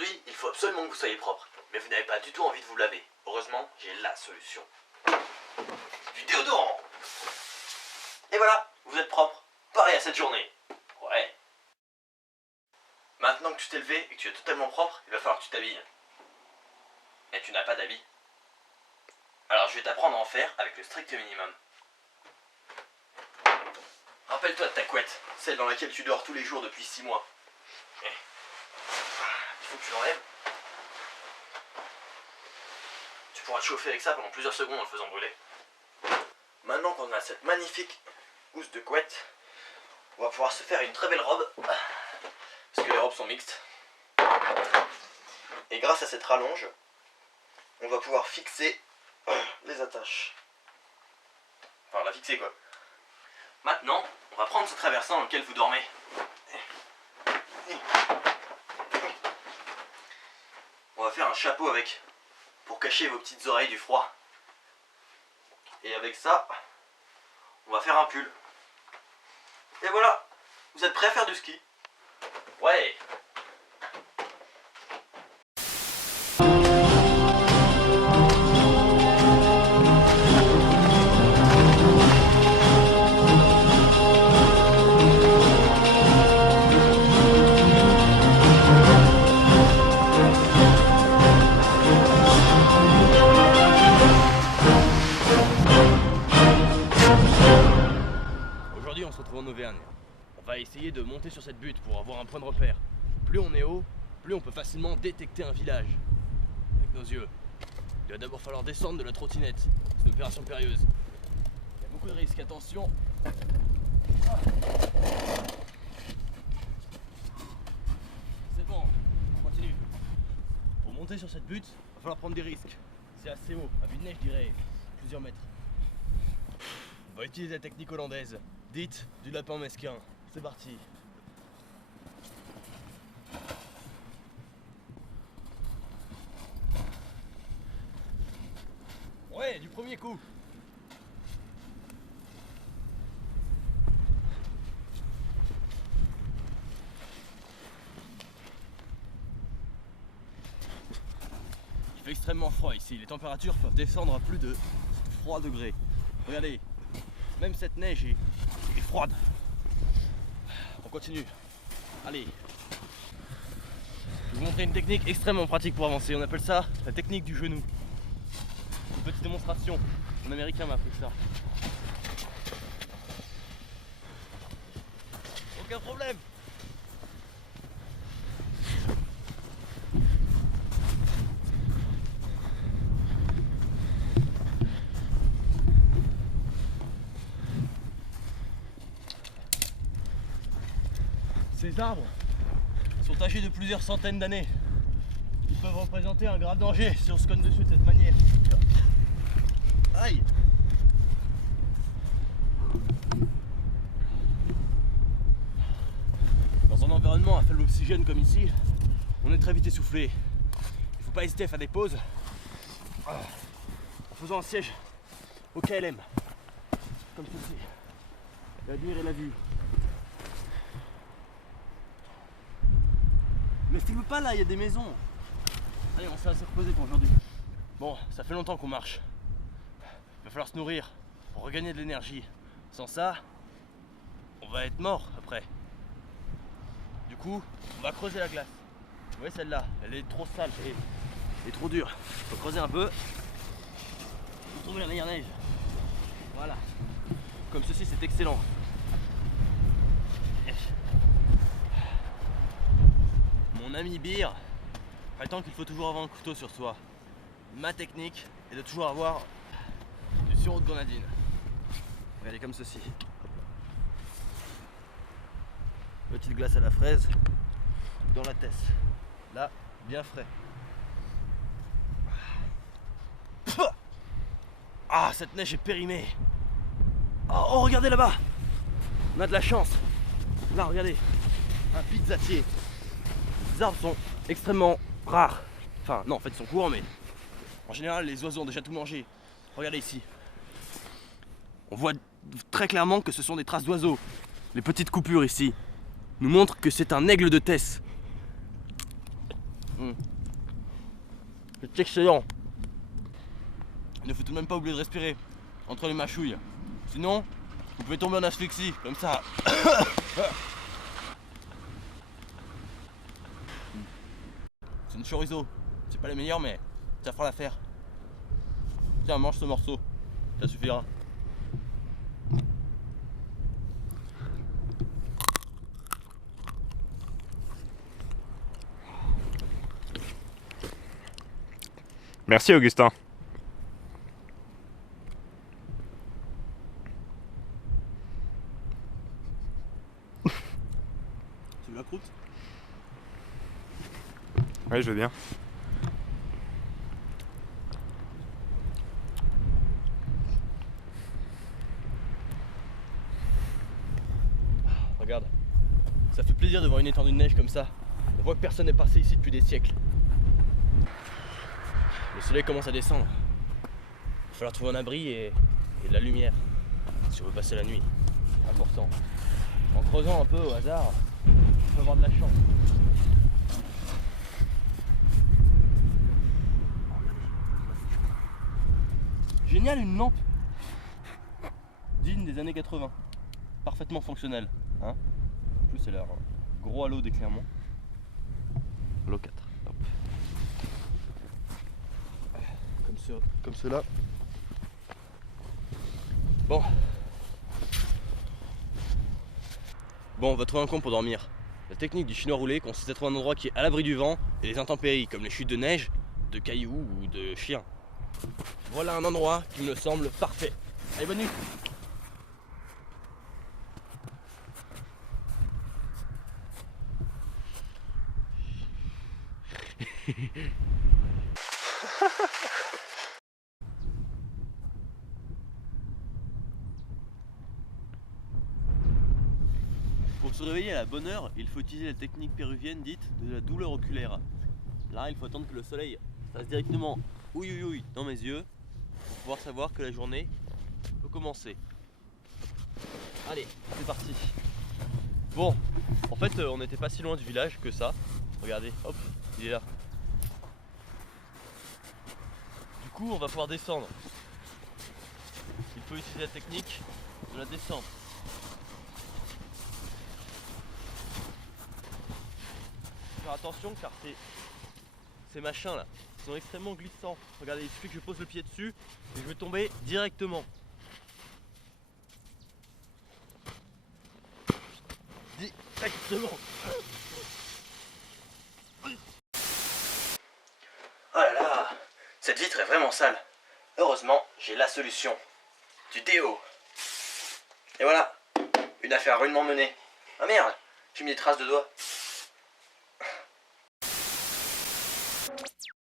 Aujourd'hui, il faut absolument que vous soyez propre. Mais vous n'avez pas du tout envie de vous laver. Heureusement, j'ai la solution. Du déodorant. Et voilà, vous êtes propre. Pareil à cette journée. Ouais. Maintenant que tu t'es levé et que tu es totalement propre, il va falloir que tu t'habilles. Et tu n'as pas d'habit. Alors je vais t'apprendre à en faire avec le strict minimum. Rappelle-toi de ta couette, celle dans laquelle tu dors tous les jours depuis 6 mois. Il faut que tu l'enlèves. Tu pourras te chauffer avec ça pendant plusieurs secondes en le faisant brûler. Maintenant qu'on a cette magnifique housse de couette, on va pouvoir se faire une très belle robe. Parce que les robes sont mixtes. Et grâce à cette rallonge, on va pouvoir fixer les attaches. Enfin, la fixer quoi. Maintenant, on va prendre ce traversin dans lequel vous dormez. On va faire un chapeau avec, pour cacher vos petites oreilles du froid. Et avec ça, on va faire un pull. Et voilà, vous êtes prêts à faire du ski? Ouais. Aujourd'hui on se retrouve en Auvergne. On va essayer de monter sur cette butte pour avoir un point de repère. Plus on est haut, plus on peut facilement détecter un village avec nos yeux. Il va d'abord falloir descendre de la trottinette. C'est une opération périlleuse. Il y a beaucoup de risques, attention. C'est bon, on continue. Pour monter sur cette butte, il va falloir prendre des risques. C'est assez haut, à vue de nez je dirais plusieurs mètres. On va utiliser la technique hollandaise, dite du lapin mesquin. C'est parti. Ouais, du premier coup. Il fait extrêmement froid ici. Les températures peuvent descendre à plus de 3 degrés. Regardez, même cette neige est froide. On continue. Allez. Je vais vous montrer une technique extrêmement pratique pour avancer. On appelle ça la technique du genou. Une petite démonstration. Un américain m'a appris ça. Aucun problème. Ces arbres sont âgés de plusieurs centaines d'années. Ils peuvent représenter un grave danger si on se cogne dessus de cette manière. Aïe! Dans un environnement à faible oxygène comme ici, on est très vite essoufflé. Il ne faut pas hésiter à faire des pauses en faisant un siège au KLM, comme ceci, et admirer la vue. Mais filme pas là, il y a des maisons. Allez, on s'est assez reposé pour aujourd'hui. Bon, ça fait longtemps qu'on marche. Il va falloir se nourrir pour regagner de l'énergie. Sans ça, on va être mort après. Du coup, on va creuser la glace. Vous voyez celle-là, elle est trop sale et trop dure. Il faut creuser un peu. Pour trouver la meilleure neige. Voilà. Comme ceci, c'est excellent. Mon ami Bir prétend qu'il faut toujours avoir un couteau sur soi. Ma technique est de toujours avoir du sirop de grenadine. Regardez comme ceci. Petite glace à la fraise dans la tête. Là, bien frais. Ah, cette neige est périmée. Oh, regardez là-bas. On a de la chance. Là, regardez. Un pizzatier. Les arbres sont extrêmement rares. Enfin, non, en fait, ils sont courants, mais en général, les oiseaux ont déjà tout mangé. Regardez ici. On voit très clairement que ce sont des traces d'oiseaux. Les petites coupures ici nous montrent que c'est un aigle de Tess. C'est excellent. Il ne faut tout de même pas oublier de respirer entre les mâchouilles. Sinon, vous pouvez tomber en asphyxie, comme ça. C'est une chorizo. C'est pas les meilleurs, mais ça fera l'affaire. Tiens, mange ce morceau. Ça suffira. Merci Augustin. Tu veux la croûte? Oui, je veux bien. Regarde, ça fait plaisir de voir une étendue de neige comme ça. On voit que personne n'est passé ici depuis des siècles. Le soleil commence à descendre. Il va falloir trouver un abri et de la lumière si on veut passer la nuit. C'est important. En creusant un peu au hasard, on peut avoir de la chance. Génial, une lampe digne des années 80. Parfaitement fonctionnelle. Hein, en plus, elle a un gros halo d'éclairement. Halo 4. Hop. Comme cela. Bon. Bon, on va trouver un coin pour dormir. La technique du chinois roulé consiste à trouver un endroit qui est à l'abri du vent et des intempéries, comme les chutes de neige, de cailloux ou de chiens. Voilà un endroit qui me semble parfait. Allez, bonne nuit! Pour se réveiller à la bonne heure, il faut utiliser la technique péruvienne dite de la douleur oculaire. Là, il faut attendre que le soleil fasse directement ouïe dans mes yeux pour pouvoir savoir que la journée peut commencer. Allez, c'est parti. Bon, en fait, on n'était pas si loin du village que ça. Regardez, hop, il est là. Du coup, on va pouvoir descendre. Il faut utiliser la technique de la descente. Faire attention car ces machins là sont extrêmement glissants. Regardez, il suffit que je pose le pied dessus et je vais tomber directement. Directement. Oh là là, cette vitre est vraiment sale. Heureusement, j'ai la solution. Du déo. Et voilà, une affaire rudement menée. Ah merde, j'ai mis des traces de doigts.